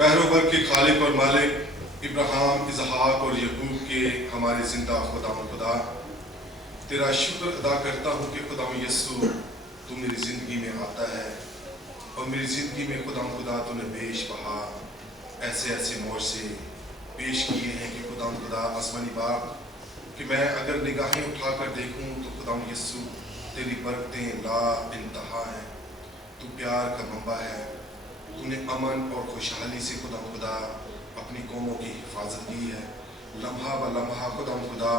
بحر و بر کے خالق اور مالک، ابراہیم، اسحاق اور یعقوب کے ہمارے زندہ خدا، تیرا شکر ادا کرتا ہوں کہ خدا یسوع تو میری زندگی میں آتا ہے، اور میری زندگی میں خدا تو نے بیش بہا ایسے معجزے پیش کیے ہیں کہ خدا آسمانی باپ، کہ میں اگر نگاہیں اٹھا کر دیکھوں تو خدا یسوع تیری برکتیں لا انتہا ہیں۔ تو پیار کا منبع ہے، تو نے امن اور خوشحالی سے خدا اپنی قوموں کی حفاظت کی ہے۔ لمحہ ب لمحہ خدا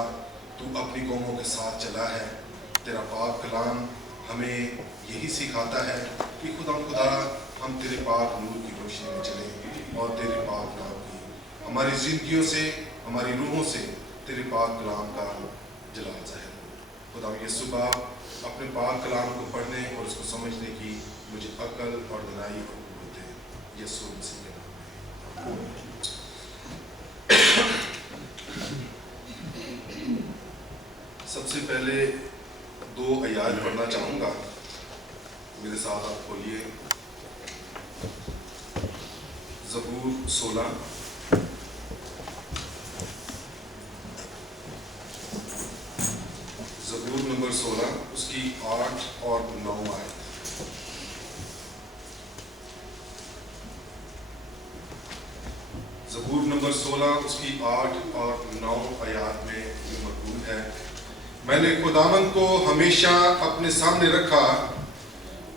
تو اپنی قوموں کے ساتھ چلا ہے۔ تیرا پاک کلام ہمیں یہی سکھاتا ہے کہ خدا ہم تیرے پاک نور کی روشنی میں چلیں اور تیرے پاک نام کی ہماری زندگیوں سے، ہماری روحوں سے تیرے پاک کلام کا جلال ظاہر ہو۔ خدا یسوع باپ اپنے پاک کلام کو پڑھنے اور اس کو سمجھنے کی مجھے عقل اور دانائی کو قوت دے، یسوع مسیح کے نام میں۔ سب سے پہلے 2 آیات پڑھنا چاہوں گا، میرے ساتھ آپ کھولیے زبور 16، زبور نمبر 16 اس کی 8 اور 9 آیت۔ زبور نمبر 16 اس کی 8 اور 9 آیات میں یہ مقبول ہے: میں نے خداوند کو ہمیشہ اپنے سامنے رکھا،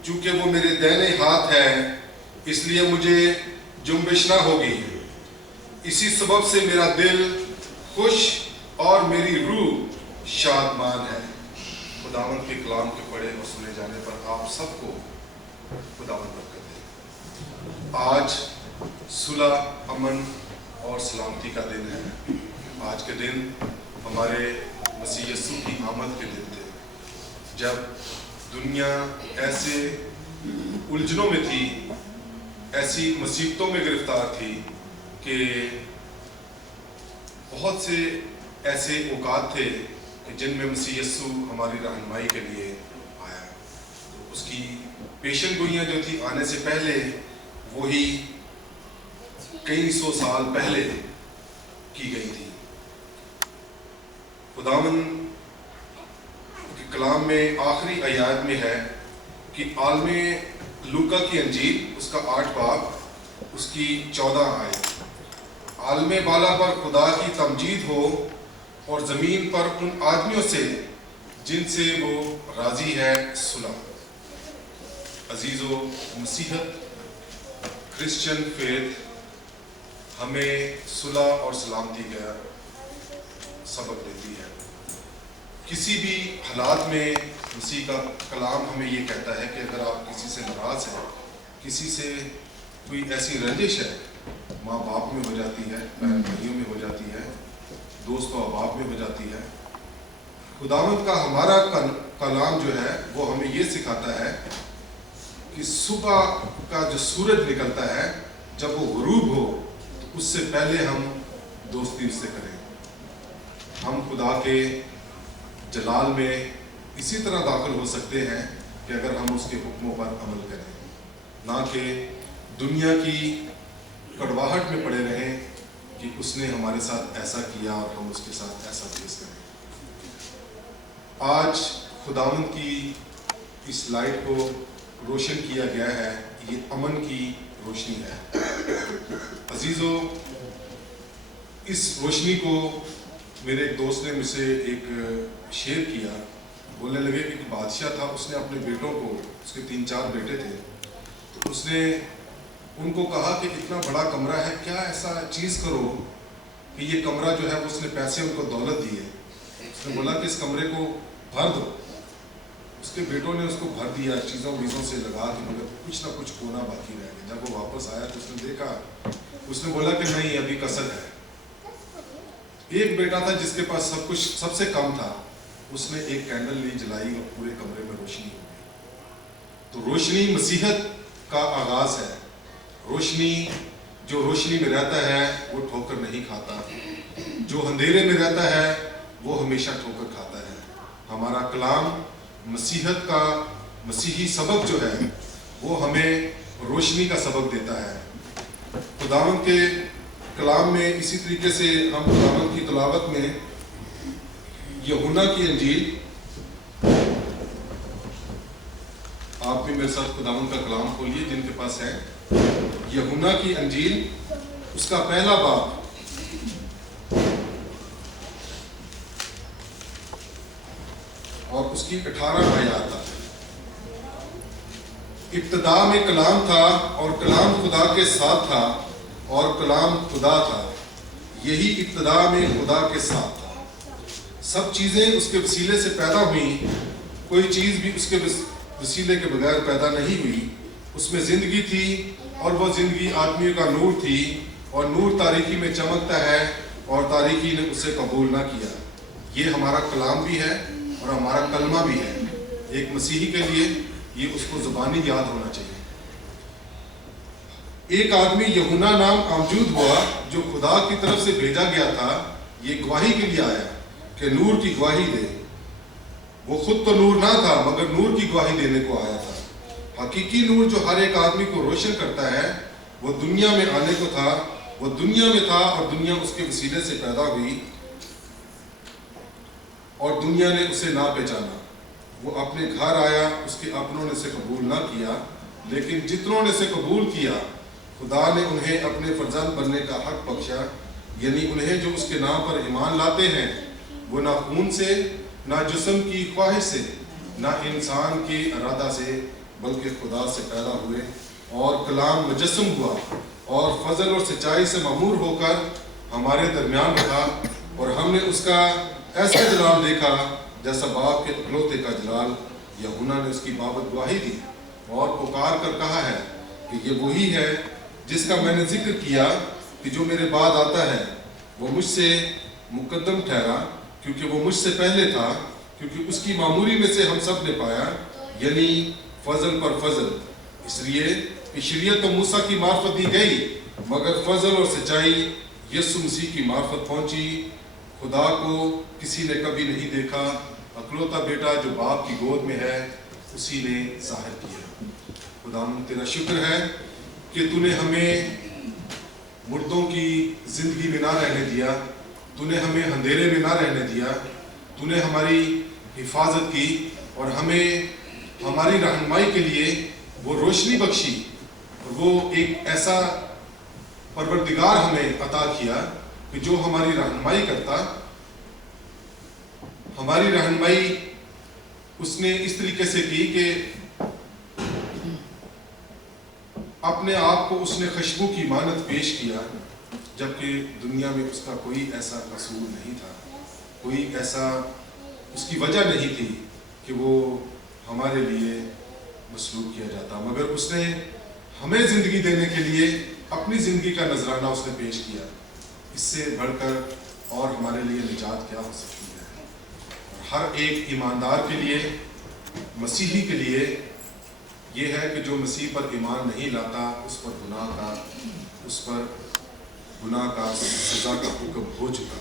چونکہ وہ میرے دائنے ہاتھ ہے، اس لیے مجھے جنبش نہ ہوگی۔ اسی سبب سے میرا دل خوش اور میری روح شادمان ہے۔ خداوند کے کلام کے پڑھے اور سنے جانے پر آپ سب کو خداوند برکت دے۔ آج صلح، امن اور سلامتی کا دن ہے۔ آج کے دن ہمارے مسیح یسوع کی آمد کے دن تھے، جب دنیا ایسے الجھنوں میں تھی، ایسی مصیبتوں میں گرفتار تھی کہ بہت سے ایسے اوقات تھے کہ جن میں مسیح یسوع ہماری رہنمائی کے لیے آیا۔ تو اس کی پیشن گوئیاں جو تھی آنے سے پہلے، وہی کئی 100 سال پہلے کی گئی تھی۔ خداوند کے کلام میں آخری آیات میں ہے کہ عالم لوکا کی انجیل اس کا 8 باب اس کی 14 آیت: عالم بالا پر خدا کی تمجید ہو اور زمین پر ان آدمیوں سے جن سے وہ راضی ہے صلح۔ عزیزو، مسیحت، کرسچن فیتھ ہمیں صلح اور سلامتی کا سبق دیتی ہے۔ کسی بھی حالات میں مسیح کا کلام ہمیں یہ کہتا ہے کہ اگر آپ کسی سے ناراض ہیں، کسی سے کوئی ایسی رنجش ہے، ماں باپ میں ہو جاتی ہے، بہن بھائیوں میں ہو جاتی ہے، دوست و احباب میں ہو جاتی ہے، خداوند کا ہمارا کلام جو ہے وہ ہمیں یہ سکھاتا ہے کہ صبح کا جو سورج نکلتا ہے، جب وہ غروب ہو تو اس سے پہلے ہم دوستی اس سے کریں۔ ہم خدا کے جلال میں اسی طرح داخل ہو سکتے ہیں کہ اگر ہم اس کے حکموں پر عمل کریں، نہ کہ دنیا کی کڑواہٹ میں پڑے رہیں کہ اس نے ہمارے ساتھ ایسا کیا اور ہم اس کے ساتھ ایسا پیش کریں۔ آج خداوند کی اس لائٹ کو روشن کیا گیا ہے، یہ امن کی روشنی ہے۔ عزیزو، اس روشنی کو میرے ایک دوست نے مجھ سے ایک شیئر کیا، بولنے لگے کہ ایک بادشاہ تھا، اس نے اپنے بیٹوں کو، اس کے 3-4 بیٹے تھے، تو اس نے ان کو کہا کہ اتنا بڑا کمرہ ہے، کیا ایسا چیز کرو کہ یہ کمرہ جو ہے اس نے پیسے ان کو دولت دی ہے۔ اس نے بولا کہ اس کمرے کو بھر دو۔ اس کے بیٹوں نے اس کو بھر دیا، چیزوں سے لگا کے، مگر کچھ نہ کچھ کونا باقی رہ گیا۔ جب وہ واپس آیا تو اس نے دیکھا، اس نے بولا کہ نہیں، ابھی کسر ہے۔ ایک بیٹا تھا جس کے پاس سب کچھ سب سے کم تھا، اس نے ایک کینڈل لی، جلائی اور پورے کمرے میں روشنی ہو گئی۔ تو روشنی مسیحت کا آغاز ہے۔ روشنی، جو روشنی میں رہتا ہے وہ ٹھوکر نہیں کھاتا، جو اندھیرے میں رہتا ہے وہ ہمیشہ ٹھوکر کھاتا ہے۔ ہمارا کلام مسیحت کا مسیحی سبق جو ہے وہ ہمیں روشنی کا سبق دیتا ہے۔ खुदावंद के कलाम में इसी तरीके से हम खुदावंद की तिलावत में यूहन्ना की अंजील, आप भी मेरे साथ खुदावंद का कलाम खोलिए जिनके पास है। यूहन्ना की अंजील उसका पहला बाब और उसकी 18 आयत है। इब्तिदा में कलाम था और कलाम खुदा के साथ था और कलाम खुदा था। यही इब्तिदा में खुदा के साथ था। सब चीज़ें उसके वसीले से पैदा हुई, कोई चीज़ भी उसके वसीले के बगैर पैदा नहीं हुई। उसमें ज़िंदगी थी और वह ज़िंदगी आदमियों का नूर थी, और नूर तारीकी में चमकता है और तारीकी ने उसे कबूल ना किया। ये हमारा कलाम भी है और हमारा कलमा भी है। एक मसीही के लिए ये उसको ज़ुबानी याद होना चाहिए। एक आदमी यूहन्ना नाम मौजूद हुआ जो खुदा की तरफ से भेजा गया था, ये गवाही के लिए आया कि नूर की गवाही दे। वो खुद तो नूर ना था मगर नूर की गवाही देने को आया था। हकीकी नूर जो हर एक आदमी को रोशन करता है, वो दुनिया में आने को था। वो दुनिया में था और दुनिया उसके वसीले से पैदा हुई और दुनिया ने उसे ना पहचाना। वो अपने घर आया, उसके अपनों ने उसे कबूल ना किया, लेकिन जितनों ने उसे कबूल किया खुदा ने उन्हें अपने फर्जंद बनने का हक बख्शा। यानी उन्हें जो उसके नाम पर ईमान लाते हैं, वो ना खून से, ना जिस्म की ख्वाहिश से, ना इंसान के इरादा से, बल्कि खुदा से पैदा हुए। और कलाम मुजस्सम हुआ और फजल और सच्चाई से ममूर होकर हमारे दरमियान रहा, और हमने उसका ऐसा जलाल देखा जैसा बाप के इकलौते का जलाल। यूहन्ना ने उसकी बाबत गवाही दी और पुकार कर कहा है कि ये वही है जिसका मैंने जिक्र किया कि जो मेरे बाद आता है वो मुझसे मुकद्दम ठहरा, क्योंकि वो मुझसे पहले था। क्योंकि उसकी मामूली में से हम सब ने पाया, यानी फजल पर फजल। इसलिए शरीयत तो मूसा की मार्फत दी गई, मगर फजल और सच्चाई यीशु मसीह की मार्फत पहुंची। खुदा को किसी ने कभी नहीं देखा, अकलौता बेटा जो बाप की गोद में है उसी ने जाहिर किया। खुदावंद तेरा शुक्र है कि तूने हमें मुर्दों की जिंदगी में ना रहने दिया, तूने हमें अंधेरे में ना रहने दिया। तूने हमारी हिफाजत की और हमें हमारी रहनुमाई के लिए वो रोशनी बख्शी, और वो एक ऐसा परवरदिगार हमें अता किया कि जो हमारी रहनुमाई करता। हमारी रहनुमाई उसने इस तरीके से की कि अपने आप को उसने खुशबू की मानत पेश किया, जबकि दुनिया में उसका कोई ऐसा कसूर नहीं था, कोई ऐसा उसकी वजह नहीं थी कि वो हमारे लिए मसलूब किया जाता। मगर उसने हमें ज़िंदगी देने के लिए अपनी ज़िंदगी का नजराना उसने पेश किया। इससे बढ़कर और हमारे लिए निजात क्या हो सकती है। और हर एक ईमानदार के लिए, मसीही के लिए ये है कि जो मसीह पर ईमान नहीं लाता उस पर गुनाह का सज़ा का हुक्म हो चुका,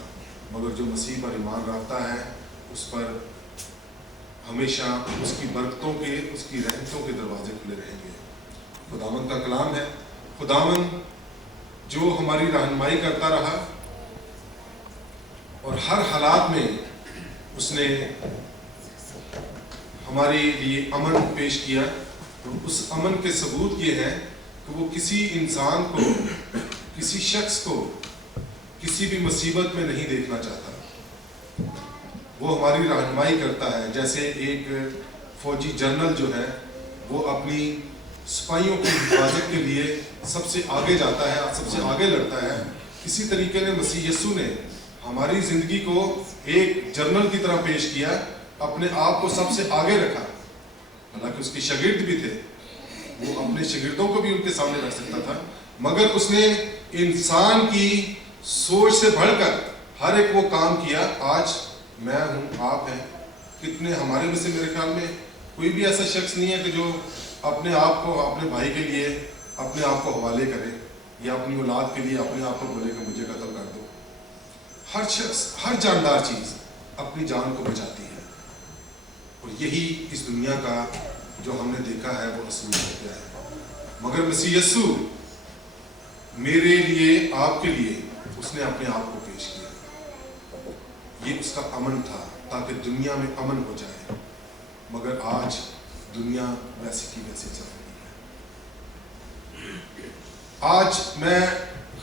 मगर जो मसीह पर ईमान रखता है उस पर हमेशा उसकी बरकतों के, उसकी रहमतों के दरवाजे खुले रहेंगे। खुदावंद का कलाम है। खुदावंद जो हमारी रहनुमाई करता रहा और हर हालात में उसने हमारे लिए अमन पेश किया, और उस अमन के सबूत ये है कि वो किसी इंसान को, किसी शख्स को किसी भी मुसीबत में नहीं देखना चाहता। वो हमारी रहनुमाई करता है। जैसे एक फौजी जनरल जो है वो अपनी सिपाहियों की हिफाजत के लिए सबसे आगे जाता है, सबसे आगे लड़ता है, इसी तरीके से मसीह यीशु ने हमारी ज़िंदगी को एक जनरल की तरह पेश किया, अपने आप को सबसे आगे रखा। हालांकि उसके शागिर्द भी थे, वो अपने शागिर्दों को भी उनके सामने रख सकता था, मगर उसने इंसान की सोच से बढ़कर हर एक वो काम किया। आज मैं हूँ, आप हैं, कितने हमारे में से मेरे ख्याल में कोई भी ऐसा शख्स नहीं है कि जो अपने आप को अपने भाई के लिए अपने आप को हवाले करे या अपनी औलाद के लिए अपने आप को बोले कि मुझे कत्ल कर दो। हर शख्स, हर जानदार चीज़ अपनी जान को बचाती है, और यही इस दुनिया का जो हमने देखा है वो असूल हो गया है। मगर मसीह यीशु میرے لیے آپ کے لیے اس نے اپنے آپ کو پیش کیا. یہ اس کا امن تھا تاکہ دنیا میں امن ہو جائے. مگر آج دنیا ویسی کی ویسی چل رہی ہے. آج میں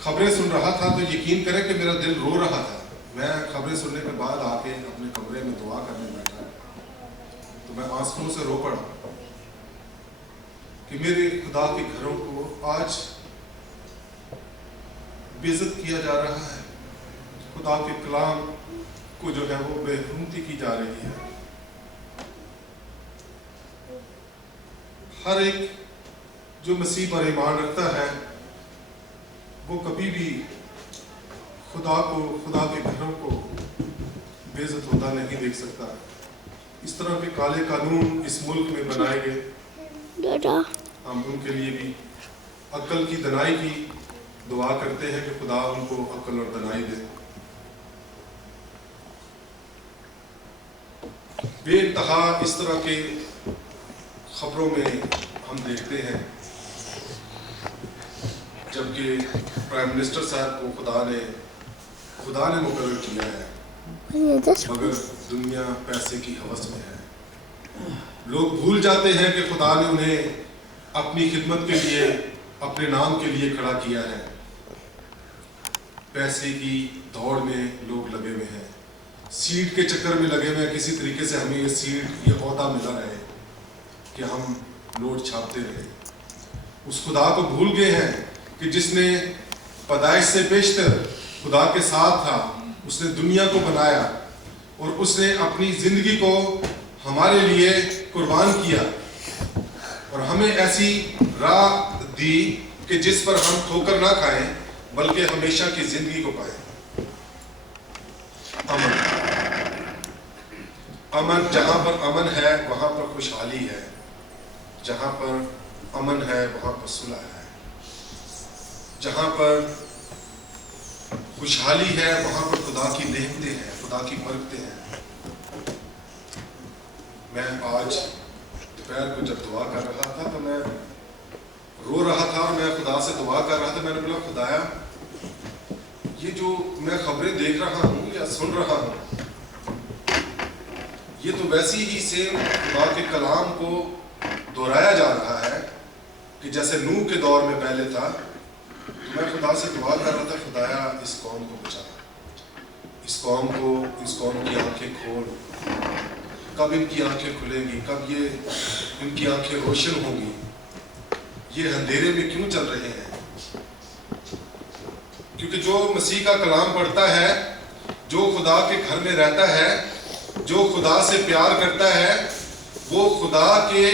خبریں سن رہا تھا تو یقین کریں کہ میرا دل رو رہا تھا. میں خبریں سننے کے بعد آ کے اپنے کمرے میں دعا کرنے بیٹھا تو میں آنسوؤں سے رو پڑا کہ میرے خدا کے گھروں کو آج بے عزت کیا جا رہا ہے. خدا کے کلام کو جو ہے وہ بے حرمتی کی جا رہی ہے. ہر ایک جو مسیح پر ایمان رکھتا ہے وہ کبھی بھی خدا کے گھروں کو بے عزت ہوتا نہیں دیکھ سکتا. اس طرح کے کالے قانون اس ملک میں بنائے گئے. ہم ان کے لیے بھی عقل کی دنائی کی دعا کرتے ہیں کہ خدا ان کو عقل اور دنائی دے. بے انتہا اس طرح کے خبروں میں ہم دیکھتے ہیں جبکہ پرائم منسٹر صاحب کو خدا نے مقرر کیا ہے مگر دنیا پیسے کی ہوس میں ہے. لوگ بھول جاتے ہیں کہ خدا نے انہیں اپنی خدمت کے لیے اپنے نام کے لیے کھڑا کیا ہے. پیسے کی دوڑ میں لوگ لگے ہوئے ہیں, سیٹ کے چکر میں لگے ہوئے ہیں. کسی طریقے سے ہمیں یہ سیٹ یہ عہدہ ملا رہے کہ ہم نوٹ چھاپتے رہے. اس خدا کو بھول گئے ہیں کہ جس نے پیدائش سے بیشتر خدا کے ساتھ تھا. اس نے دنیا کو بنایا اور اس نے اپنی زندگی کو ہمارے لیے قربان کیا اور ہمیں ایسی راہ دی کہ جس پر ہم ٹھوکر نہ کھائیں بلکہ ہمیشہ کی زندگی کو پائیں. امن جہاں پر امن ہے وہاں پر خوشحالی ہے. جہاں پر امن ہے وہاں پر صلح ہے. جہاں پر خوشحالی ہے وہاں پر خدا کی نعمتیں ہیں, خدا کی برکتیں ہیں. میں آج دوپہر کو جب دعا کر رہا تھا تو میں رو رہا تھا اور میں خدا سے دعا کر رہا تھا. میں نے بولا خدایا یہ جو میں خبریں دیکھ رہا ہوں یا سن رہا ہوں یہ تو ویسی ہی سیم خدا کے کلام کو دہرایا جا رہا ہے کہ جیسے نوح کے دور میں پہلے تھا. میں خدا سے دعا کر رہا تھا خدایا اس قوم کو بچا, اس قوم کی آنکھیں کھول. کب ان کی آنکھیں کھلیں گی, کب یہ ان کی آنکھیں روشن ہوں گی. یہ اندھیرے میں کیوں چل رہے ہیں؟ کیونکہ جو مسیح کا کلام پڑھتا ہے, جو خدا کے گھر میں رہتا ہے, جو خدا سے پیار کرتا ہے, وہ خدا کے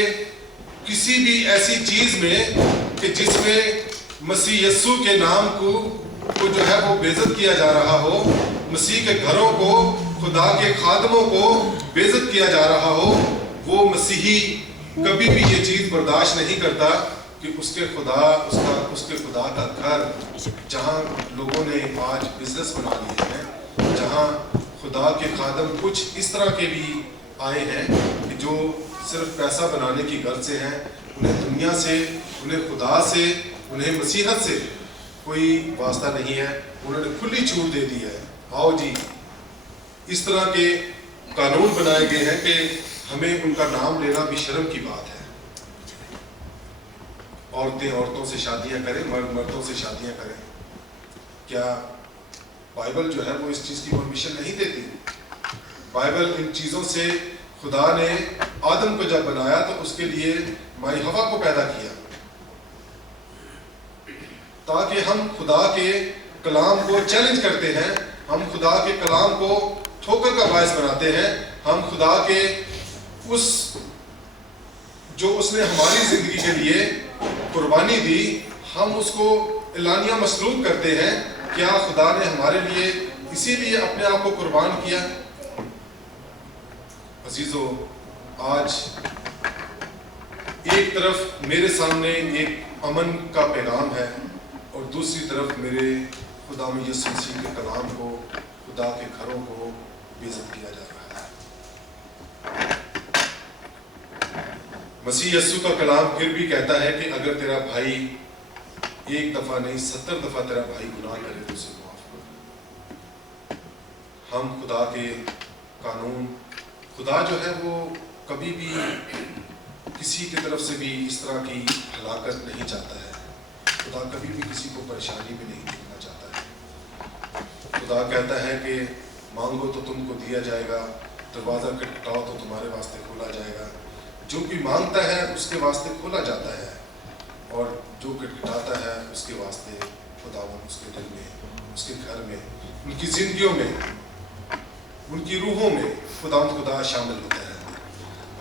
کسی بھی ایسی چیز میں کہ جس میں مسیح یسوع کے نام کو جو ہے وہ بے عزت کیا جا رہا ہو, مسیح کے گھروں کو, خدا کے خادموں کو بے عزت کیا جا رہا ہو, وہ مسیحی کبھی بھی یہ چیز برداشت نہیں کرتا کہ اس کے خدا کا گھر جہاں لوگوں نے آج بزنس بنا لیے ہیں, جہاں خدا کے خادم کچھ اس طرح کے بھی آئے ہیں کہ جو صرف پیسہ بنانے کی غرض سے ہیں. انہیں دنیا سے, انہیں خدا سے, انہیں مسیحت سے کوئی واسطہ نہیں ہے. انہوں نے کھلی چھوٹ دے دی ہے. آؤ جی, اس طرح کے قانون بنائے گئے ہیں کہ ہمیں ان کا نام لینا بھی شرم کی بات ہے. عورتیں عورتوں سے شادیاں کریں, مرد مردوں سے شادیاں کریں. کیا بائبل جو ہے وہ اس چیز کی پرمیشن نہیں دیتی؟ بائبل ان چیزوں سے, خدا نے آدم کو جب بنایا تو اس کے لیے مائی ہوا کو پیدا کیا تاکہ ہم خدا کے کلام کو چیلنج کرتے ہیں, ہم خدا کے کلام کو ٹھوکر کا باعث بناتے ہیں, ہم خدا کے جو اس نے ہماری زندگی کے لیے قربانی دی ہم اس کو اعلانیہ مسلوب کرتے ہیں. کیا خدا نے ہمارے لیے اسی لیے اپنے آپ کو قربان کیا؟ عزیزو, آج ایک طرف میرے سامنے ایک امن کا پیغام ہے اور دوسری طرف میرے خدا میں یسوع مسیح کے کلام کو, خدا کے گھروں کو بے عزت کیا جا رہا ہے. مسیح یسوع کا کلام پھر بھی کہتا ہے کہ اگر تیرا بھائی एक दफ़ा नहीं 70 दफ़ा तेरा भाई गुनाह करे तो उसे माफ़ कर। हम खुदा के कानून, खुदा जो है वो कभी भी किसी की तरफ से भी इस तरह की हलाकत नहीं चाहता है। खुदा कभी भी किसी को परेशानी में नहीं देखना चाहता है। खुदा कहता है कि मांगो तो तुमको दिया जाएगा, दरवाज़ा खटखटाओ तो तुम्हारे वास्ते खोला जाएगा। जो भी मांगता है उसके वास्ते खोला जाता है, और जो खटखटाता है उसके वास्ते खुदावन उसके दिल में, उसके घर में, उनकी ज़िंदगियों में, उनकी रूहों में खुदा शामिल होता है।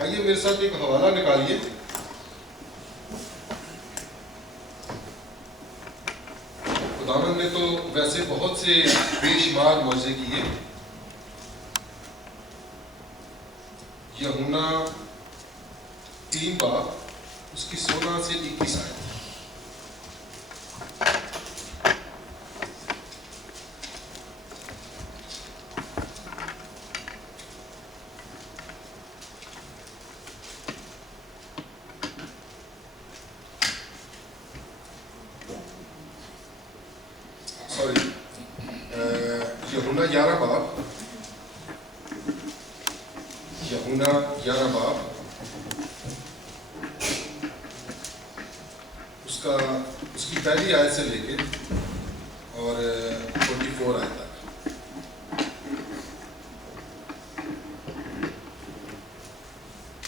आइए मेरे साथ एक हवाला निकालिए। खुदावन ने तो वैसे बहुत से बेशुमार मौजे किए। यूहन्ना 3 बाब उसकी 16 से 21 आयत। यूहन्ना 11 बाब, यूहन्ना 11 बाब उसकी पहली आयत से लेके और 44 आयत तक।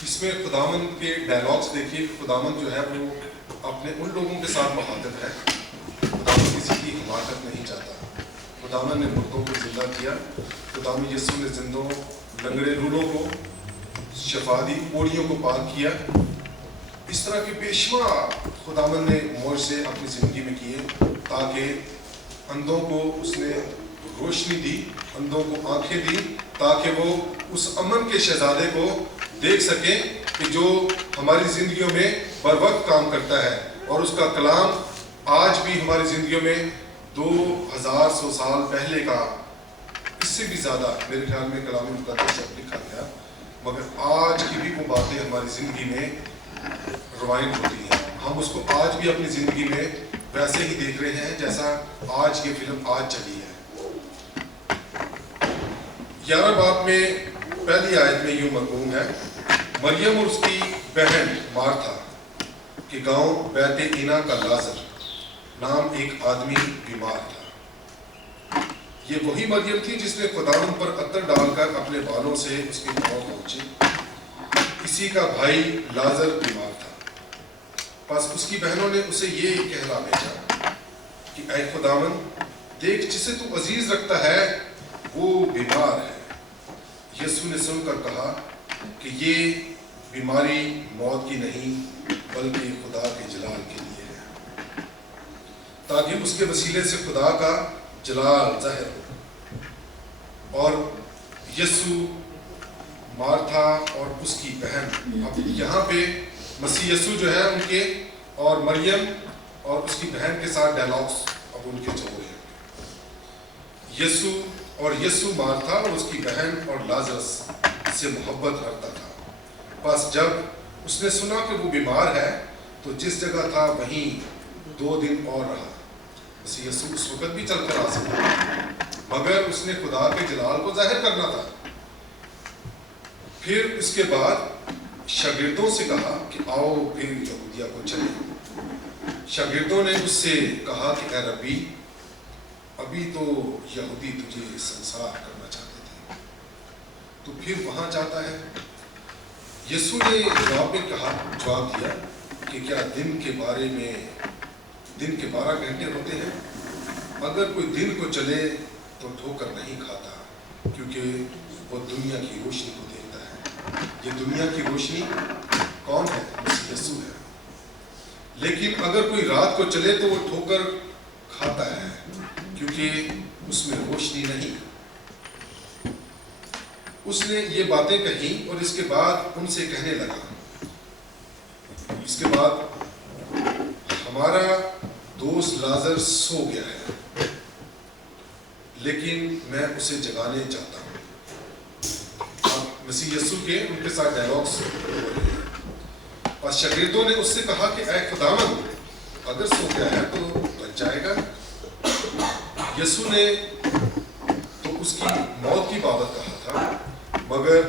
इसमें खुदावन के डायलॉग्स देखिए। खुदावन जो है वो अपने उन लोगों के साथ मुखातिब है। खुदावन किसी की हिमाकत नहीं चाहता। खुदावन ने मुर्दों को जिंदा किया। खुदावन यीशु ने जिंदों, लंगड़े लूलों को शफा दी, कोड़ियों को पाक किया। इस तरह के बेशुमार खुदावन ने मोर्चे अपनी ज़िंदगी में किए, ताकि अंधों को उसने रोशनी दी, अंधों को आंखें दी, ताकि वो उस अमन के शहजादे को देख सकें कि जो हमारी ज़िंदगियों में बर वक्त काम करता है, और उसका कलाम आज भी हमारी ज़िंदगियों में 2100 साल पहले का, इससे भी ज़्यादा मेरे ख्याल में कलाम मुक़द्दस में लिखा गया, मगर आज की भी वो बातें हमारी ज़िंदगी में रवायत होती हैं। हम उसको आज भी अपनी ज़िंदगी में वैसे ही देख रहे हैं जैसा आज ये फिल्म आज चली है। 11 बाब में पहली आयत में यूं मरकूम है, मरियम और उसकी बहन मार्था के गांव बैत ईना का लाजर नाम एक आदमी बीमार था। ये वही मरियम थी जिसने खुदावन पर अत्तर डालकर अपने बालों से उसके पांव पहुंचे। इसी का भाई लाजर बीमार था। बस उसकी बहनों ने उसे ये कहला भेजा कि ऐ खुदावन, देख जिसे तू अजीज रखता है वो बीमार है। यीशु ने सुनकर कहा कि ये बीमारी मौत की नहीं बल्कि खुदा के जलाल के लिए है, ताकि उसके वसीले से खुदा का जलाल ज़ाहिर हो। और यीशु, मार्था और उसकी बहन, अब यहाँ पे मसीह यीशु जो है उनके और मरियम और उसकी बहन के साथ डायलॉग्स अब उनके जो हैं। यीशु और यीशु मार्था और उसकी बहन और लाजरस से मोहब्बत रखता था। बस जब उसने सुना कि वो बीमार है तो जिस जगह था वहीं 2 दिन और रहा। मसीह यीशु उस वक्त भी चल कर आ सकता, मगर उसने खुदा के जलाल को जाहिर करना था। फिर उसके बाद शागिर्दों से कहा कि आओ फिर यहूदिया को चलें। शागिर्दों ने उससे कहा कि ऐ रब्बी, अभी तो यहूदी तुझे संसार करना चाहते थे, तो फिर वहाँ जाता है। यीशु ने जवाब दिया कि क्या दिन के 12 घंटे होते हैं? अगर कोई दिन को चले तो ठोकर नहीं खाता, क्योंकि वो दुनिया की रोशनी को देखता है। ये दुनिया की रोशनी कौन है? मसीह यीशु है। लेकिन अगर कोई रात को चले तो वो ठोकर खाता है, क्योंकि उसमें रोशनी नहीं। उसने ये बातें कही और इसके बाद उनसे कहने लगा, इसके बाद हमारा दोस्त लाजर सो गया है, लेकिन मैं उसे जगाने चाहता हूँ। अब मसीह यीशु के उनके साथ डायलॉग्स हो रहे हैं। और शागिर्दों ने उससे कहा कि ऐ खुदावन, अगर सो गया है तो यसु ने तो उसकी मौत की बाबत कहा था, मगर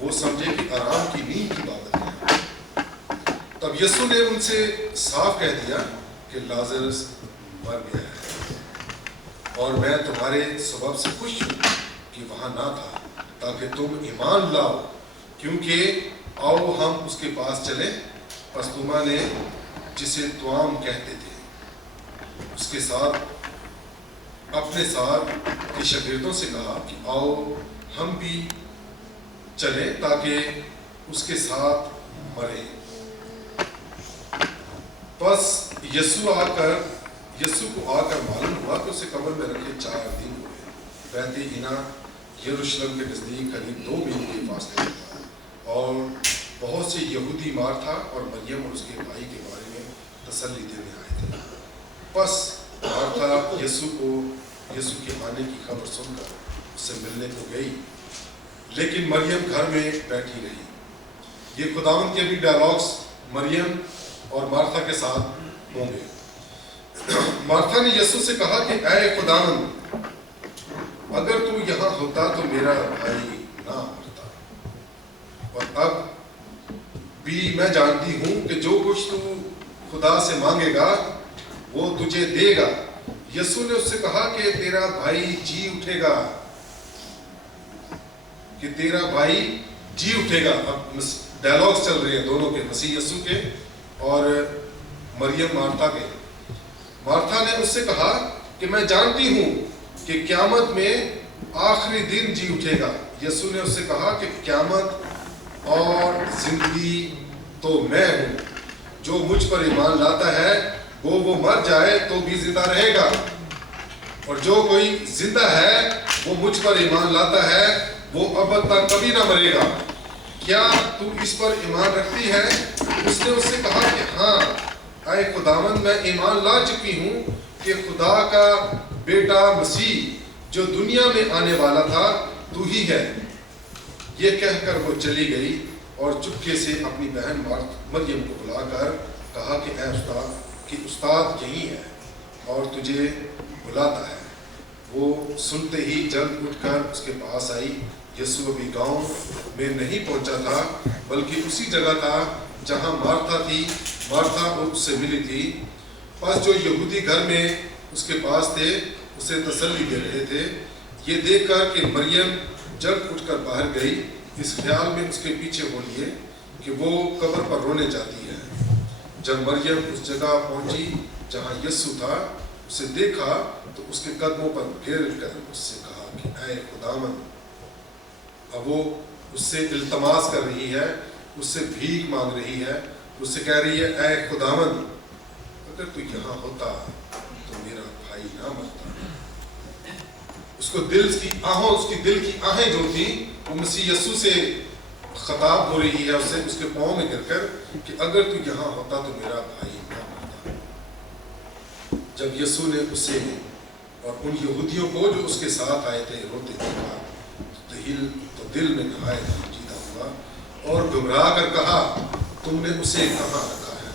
वो समझे कि आराम की नींद की बाबत है। तब यसु ने उनसे साफ कह दिया कि लाजरस मर गया है, और मैं तुम्हारे सबब से खुश हूँ कि वहाँ ना था, ताकि तुम ईमान लाओ, क्योंकि आओ हम उसके पास चले। पस्तुमा ने, जिसे तुआम कहते थे, उसके साथ अपने साथ के शागिर्दों से कहा कि आओ हम भी चले ताकि उसके साथ मरे। बस यसु को आकर मालूम हुआ कि उसे कब्र में रखे 4 दिन हुए। बैतलहम यरूशलेम के नज़दीक करीब 2 मील के फासले में था, और बहुत से यहूदी मार्था और मरियम और उसके भाई के बारे में तसल्ली देने आए थे। बस मार्था यसु के आने की खबर सुनकर उससे मिलने को गई, लेकिन मरियम घर में बैठी रही। ये खुदावंद के भी डायलॉग्स मरियम और मार्था के साथ होंगे। मार्था ने यसु से कहा कि ऐ खुदावंद, अगर तू यहाँ होता तो मेरा भाई ना मरता, और अब भी मैं जानती हूँ कि जो कुछ तू खुदा से मांगेगा वो तुझे देगा। यसु ने उससे कहा कि तेरा भाई जी उठेगा, कि तेरा भाई जी उठेगा। अब डायलॉग्स चल रहे हैं दोनों के, मसीह यसु के और मरियम मार्था के। मार्था ने उससे कहा कि मैं जानती हूँ कि क़यामत में आखिरी दिन जी उठेगा। यसु ने उससे कहा कि क़यामत और जिंदगी तो मैं हूँ, जो मुझ पर ईमान लाता है वो मर जाए तो भी जिंदा रहेगा, और जो कोई जिंदा है वो मुझ पर ईमान लाता है वो अब तक कभी ना मरेगा। क्या तू इस पर ईमान रखती है? उसने उससे कहा कि हाँ ऐ खुदावंद, मैं ईमान ला चुकी हूँ कि खुदा का बेटा मसीह जो दुनिया में आने वाला था तू ही है। ये कहकर वो चली गई और चुपके से अपनी बहन मरियम को बुलाकर कहा कि ऐ उस्ताद, कि उस्ताद यही है और तुझे बुलाता है। वो सुनते ही जल्द उठकर उसके पास आई। यसु अभी गांव में नहीं पहुंचा था, बल्कि उसी जगह था जहां मार्था थी। मार्था उससे मिली थी। बस जो यहूदी घर में उसके पास थे उसे तसल्ली दे रहे थे। ये देखकर कि मरियम जल्द उठकर बाहर गई, इस ख्याल में उसके पीछे हो लिए कि वो कब्र पर रोने जाती है। जब मरियम उस जगह पहुंची जहां यसु था, उसे देखा तो उसके कदमों पर गिर कर उससे कहा कि ऐ खुदावंद। अब वो उससे इल्तमास कर रही है, उससे भीख मांग रही है, उससे कह रही है ऐ खुदावंद, अगर तू यहाँ होता तो मेरा भाई ना मरता। उसकी दिल की आहें जो थी वो मसीह यसु से खताब हो रही है, उससे उसके पाँव में गिरकर कि अगर तू यहाँ होता तो मेरा भाई ना मरता। जब यसु ने उसे और उन यहूदियों को जो उसके साथ आए थे रोते देखा तो दिल में नहाए जीता हुआ और घबरा कर कहा, तुमने उसे कहाँ रखा है?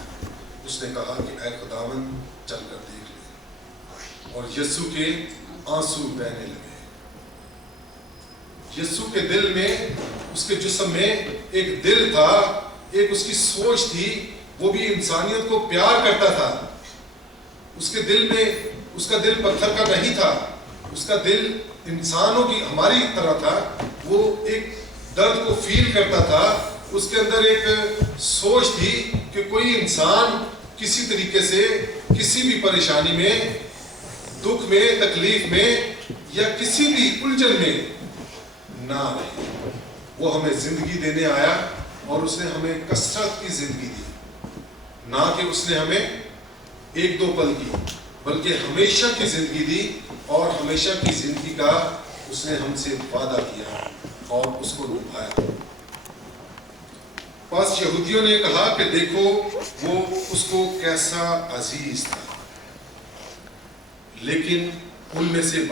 उसने कहा कि ऐ खुदावंद, चल कर देख ले। और यसु के आंसू बहने लगे। यसु के दिल में, उसके जिस्म में एक दिल था, एक उसकी सोच थी, वो भी इंसानियत को प्यार करता था। उसके दिल में, उसका दिल पत्थर का नहीं था, उसका दिल इंसानों की हमारी तरह था। वो एक दर्द को फील करता था, उसके अंदर एक सोच थी कि कोई इंसान किसी तरीके से किसी भी परेशानी में, दुख में, तकलीफ में या किसी भी उलझन में ना रहे। वो हमें जिंदगी देने आया और उसने हमें कसरत की जिंदगी दी, ना कि उसने हमें एक दो पल की, बल्कि हमेशा की जिंदगी दी। और हमेशा की जिंदगी का उसने हमसे वादा किया और उसको निभाया। बस यहूदियों ने कहा कि देखो वो उसको कैसा अजीज था, लेकिन उनमें से